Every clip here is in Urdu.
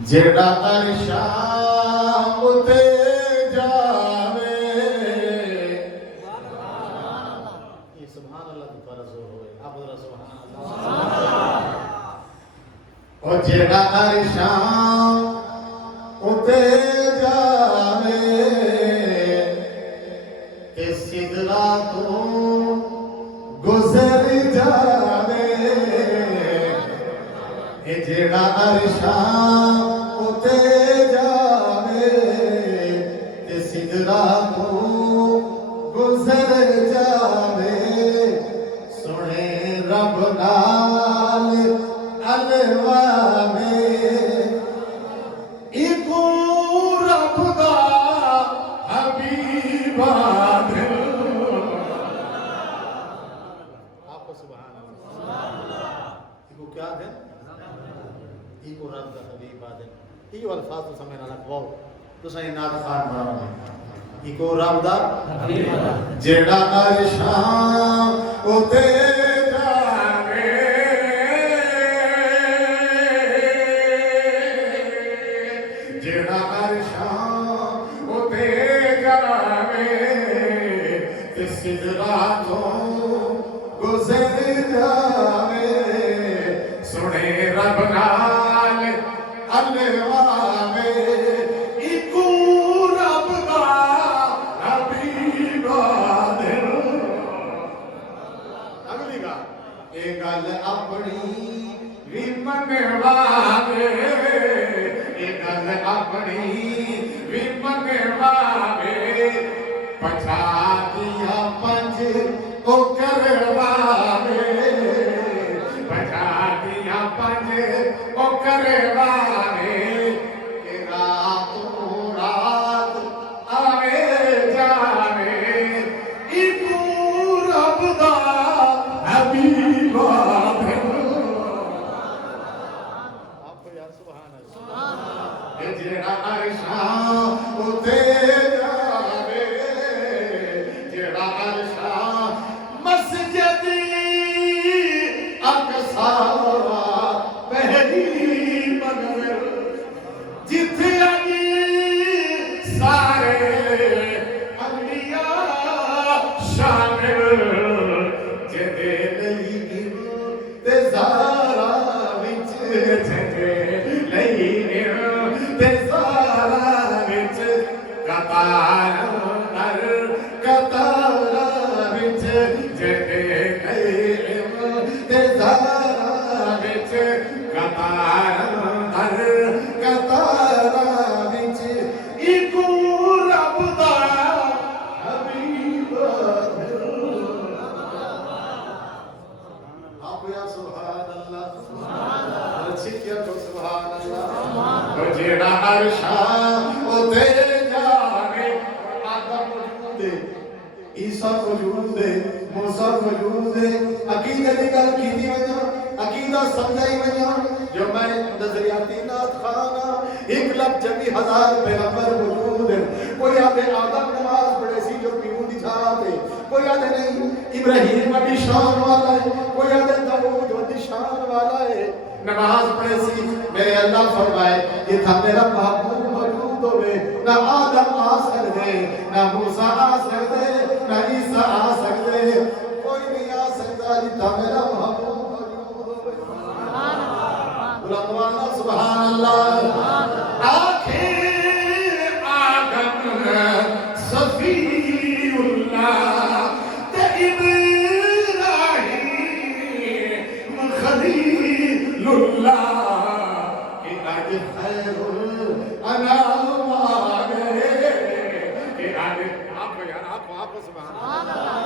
جڑا عرشاں اُتے جاوے یہ سبحان اللہ کی فرض ہوئے آپ ذرا سبحان اللہ اور جڑا عرشاں اُتے جاوے تے سدرا تو گزر جاوے جڑا عرشاں اُتے جاوے تے سدرا تو گزر جاوے سنے رب نال الواوے ایکو رب دا حبیب دل آپ کو سبحان اللہ ایکو کیا دل ایکو رب دا حبیب آدم ایو الفاظ تو سمجھنا لکھواؤ تو سہی نات خان بڑھا میں ایکو رب دا حبیب آدم جڑا عرشاں اُتے جاوے جڑا عرشاں اُتے جاوے تے سدرا تو گزر جاوے سنے رب نال الواوے ایکو رب دا حبیب دل اگلی گل اے گل اپنی وی منواوے اے گل اپنی وی منواوے پچھا دیا پنج او کرواوے پچھا دیا پنج او کرواوے کہ رات رات آوے جاوے ایکو رب دا حبیب دل آپ یار سبحان اللہ جڑا عرشاں اُتے جاوے جڑا عرشاں مسجد اقصی پہلی منزل جتھے آئی سارے انبیاء شامل جدے لئی انتظارا وچ جدے لئی انتظارا وچ قطار در قطار وچ جدے لئی انتظارا وچ قطار در قطار وچ ایکو رب دا حبیب دل آپ یا سبحان اللہ اچھی کیا تو سبحان اللہ جڑا عرشاں اُتے جاوے آدم موجود ہے عیسیٰ موجود ہے موسیٰ موجود ہے عقیدہ دی گل کیتی وجہ عقیدہ سمجھائی وجہ جو میں نظریاتی نات خانہ 1,26,000 پیغمبر موجود ہے کوئی آدھے آدم نماز پڑھے سی جو پیوں دی جاتے کوئی آدھے نہیں ابراہیم ابھی شان والا ہے کوئی آدھے داؤد ودی شان والا ہے نماز پڑھے سی میرے اللہ فرمائے یہ تھا میرا محبوب موجود ہوئے نہ آدم آ سکتے نہ موسیٰ آ سکتے نہ عیسیٰ آ سکتے کوئی نہیں آ سکتا یہ تھا میرا محبوب موجود ہوئے بلندوانا سبحان اللہ آخر آدم صفی اللہ تے ابراہیم خلیل اللہ کہ آج خیر الانام آگئے کہ آج آپ کو سبحان اللہ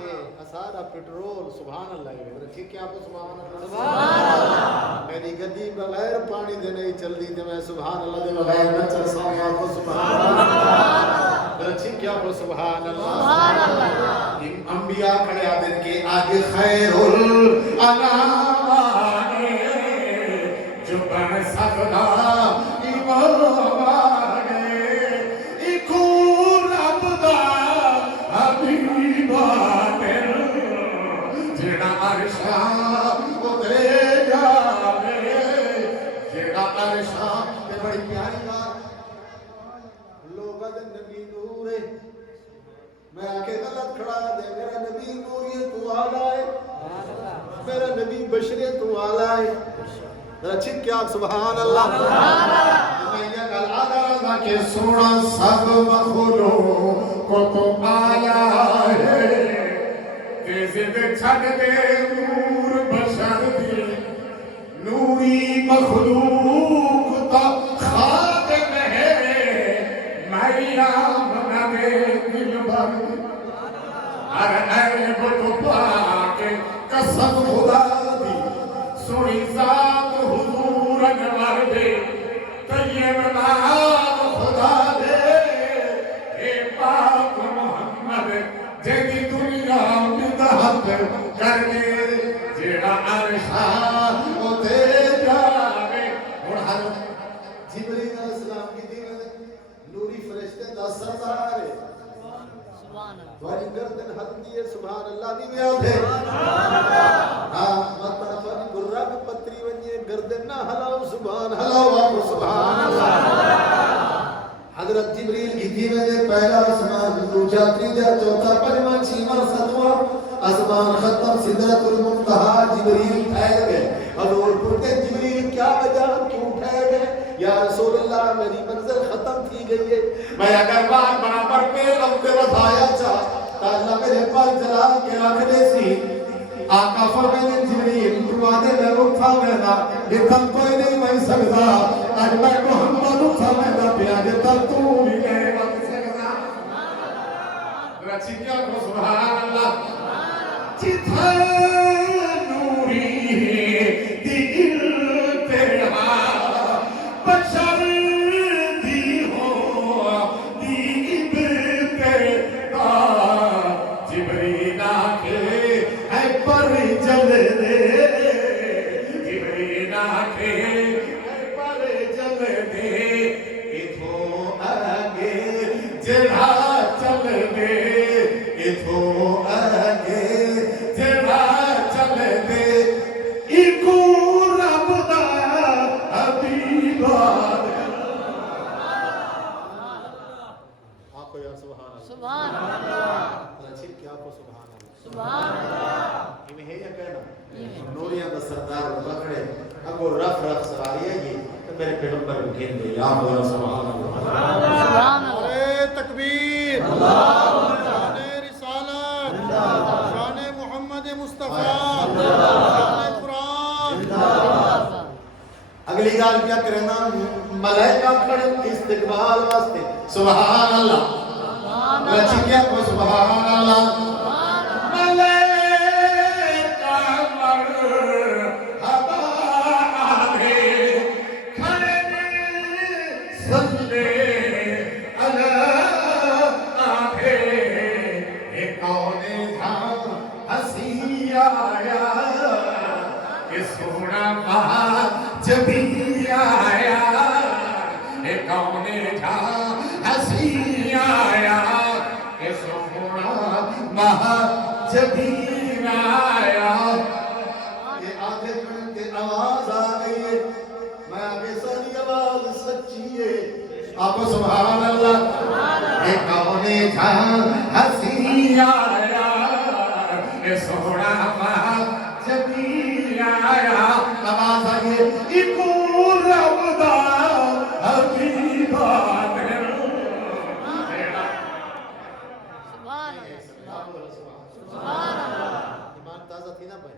یہ اسارہ پیٹرول سبحان اللہ رکھی کیا آپ کو سبحان اللہ میری گدی بغیر پانی دے نہیں چل دی میں سبحان اللہ دے بغیر نہ چل سکوں آپ کو سبحان اللہ رکھی کیا آپ کو سبحان اللہ انبیاء کھڑے آدھر کے آگے خیر الانام آگے جو بن سکتا امام آگے ایکو رب دا حبیب دل جڑا عرشاں اُتے جاوے جڑا عرشاں تے بڑی پیاری بات لوگاں دے نبی نور ہے میں آکے غلط کھڑا دے میرا نبی نور یہ تو آلہ ہے میرا نبی بشری تو آلہ ہے ذرا چھک کیا سبحان اللہ میں یہ گل آدھا رضا کہ سونا سب مخلوق کو تو آلہ ہے تیزد چھڑ دے نور بشر دی نوری مخلوق تا خاتم ہے مریم نبی دل بر ہر عیب تو پاک قسم خدا دی سنی ذات حضور انور دے طیب نام خدا دے اے پاک محمد جیدی دنیا بدہت کرنے جیڑا عرشا ہوتے جاوے اور ہر جبریل علیہ السلام کی دین نوری فرشتے دا سردار ہے تمہاری گردن حد دیئے سبحان اللہ نہیں میں آدھے مت طرفانی گرہ بھی پتری ونیے گردن نہ ہلاؤ سبحان اللہ سبحان اللہ حضرت جبریل کی دیوے دے پہلا آسمان دوجہ تیجہ چوتھا پنجواں چھیواں ستواں آسمان ختم سدرۃ المنتہا جبریل ٹھہر گئے حضور پوچھتے جبریل کیا وجہ کیوں ٹھہر گئے یا رسول اللہ میری منزل ختم تھی گئی ہے میں اگر بار برابر پہ لمتے بتایا چاہ تا اللہ میرے پاس جلا کے رکھ دے سی آقا فرمائے جبریل تو آدھے میں اٹھا میدا لیکن کوئی نہیں میں سکتا آج میں محمد اٹھا میدا پیا جتا تو بھی گئے وقت سکتا رچی کیا کو سبحان اللہ جتھا نوری دی انتہا بشر دی ہو دی ابتدا جبریل آکے اے پر جل دے جبریل آکے اے پر جل دے اتھو آگے جڑا چل دے اتھو آگے جڑا چل دے ایکو رب دا حبیبات آقا یا سبحان اللہ سبحان اللہ رچھل کیا کو سبحان اللہ سبحان اللہ یہ ہے یا کہنا نوریاں دا سردار بکڑے اگو رف رف سواری ہے یہ تو میرے پیغمبر کو کہن دے یا آقا یا سبحان اللہ سبحان اللہ تکبیر شان رسالت شان محمد مصطفیٰ شان قرآن اگلی گال کیا کرنا ملائکہ کھڑے استقبال واسطے سبحان اللہ رچی کیا کو سبحان اللہ ملائکہ مرحبا آدھے کھڑے صلی اللہ آدھے اے کون جہاں ہسی آیا کہ سونا بہت جبھی آیا اے کون جہاں ہسی آیا کہ سونا بہت جبھی آیا یہ آدھے کنتے آواز آ گئی ہے میں آگے ساری آواز سچی ہے آپ سبحان اللہ اے کون جہاں ہسی آیا کہ سونا بہت جبھی آیا آواز آئیے ایکو رب دا حبیبات ایمان تازہ تھی نا بھائی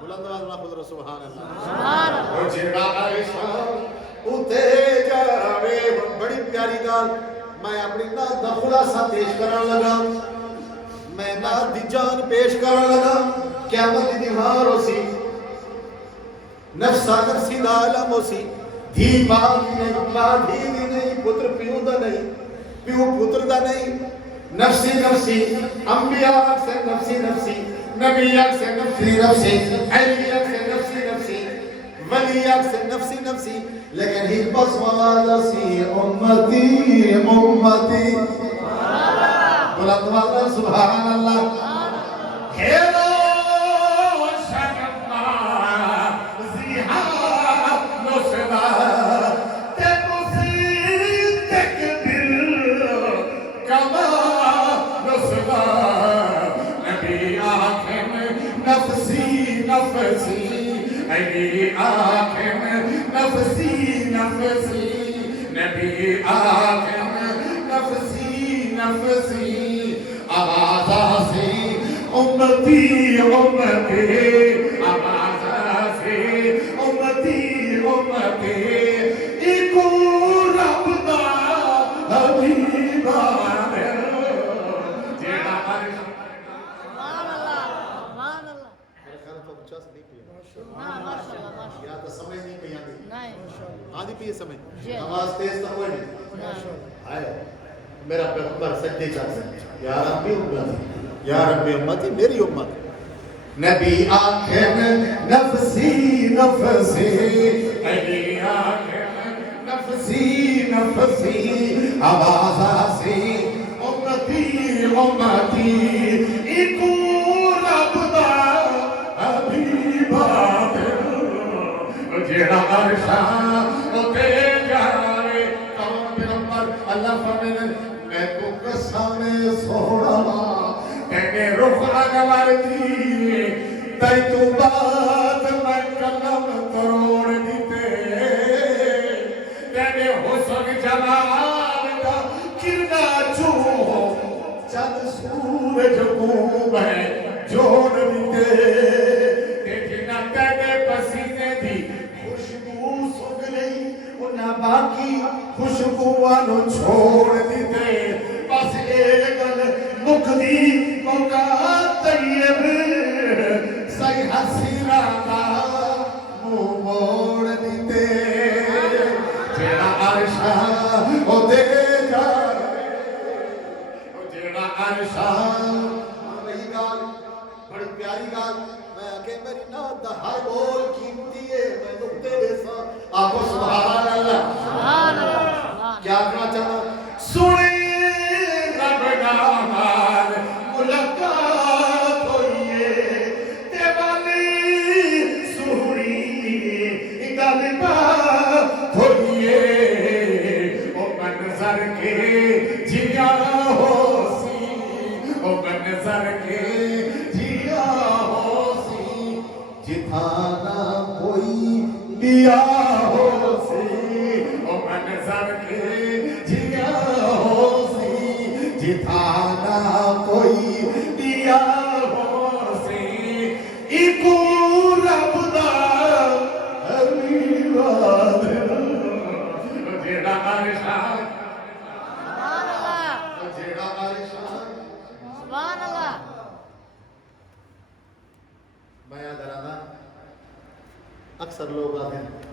بلند آواز میں خود رسول سبحان اللہ اور جیڑا عائشہ اتے جاوے بڑی پیاری گال میں اپنی نات دا خلاصہ پیش کرن لگا میں نات دی جان پیش کرن لگا قیامت دی دیوار ہو سی نفسا نفسی دا علم ہو سی دھی باغ نہیں ماں دھی نہیں پتر پیو دا نہیں پیو پتر دا نہیں نفسی نفسی انبیاء سے نفسی نفسی نبیات سے نفسی نفسی علیات سے نفسی نفسی ولیات سے نفسی نفسی لیکن ہی بس والا سی امتی امتی بلند والا سبحان اللہ ہیرو شرما زیہا نسدہ نبی آخر نفسی نفسی نبی آخر نفسی نفسی آواز آسی امتی امتی آواز آسی امتی امتی ایکو رب دا حبیب آدھر جیڑا عرش سبحان اللہ سبحان اللہ میرے خیال تو 50 نہیں پیا ماشاء اللہ یا تو سمجھ نہیں پی آتی نہیں آدھی پیے سمجھ جی آواز تیز تو کوئی نہیں نہیں آئے میرا پیغمبر سجدے چاہتے یا ربی امتی یا ربی امتی میری امت نبی آخر نفسی نفسی نبی آخر نفسی نفسی آواز آسی امتی امتی ایکو رب دا حبیب آدھر جیڑا عرشاں اتے جاوے کون پیغمبر اللہ فرمائے میں کو قسم سوڑا تینے رخ اگوار دی تی تو بات میں کلم تروڑ دیتے تینے حسن جمال کا کرنا چو چند سورج کو میں جوڑ دیتے تیجنا تینے پسینے دی خوشبو سنگ لئی انہا باقی خوشبوانو چھوڑ دیتے بس ایک گل مکدی موقع طیب سی حسیرہ دا منہ موڑ دیتے جیڑا عرشہ او دے جائے جیڑا عرشہ وہی گال بڑی پیاری گال میں کہ میری نات دا ہر بول قیمتی ہے میں نقطے دے سا آپو سبحان اللہ سبحان اللہ کیا کہنا چاہتا ہوں سنی رب نامان ملاقات ہوئیے دیوالی سوری گل بات ہوئیے او منظر کے جیا ہو سی او منظر کے جیا ہو سی جتانا کوئی دیا ہو سی او منظر کے جیا ہو سی جتانا کوئی دیا ہو سی ایکو رب دا حبیب آدھر جیڑا عرشاں سبحان اللہ جیڑا عرشاں سبحان اللہ میں یاد رہا اکثر لوگ آتے ہیں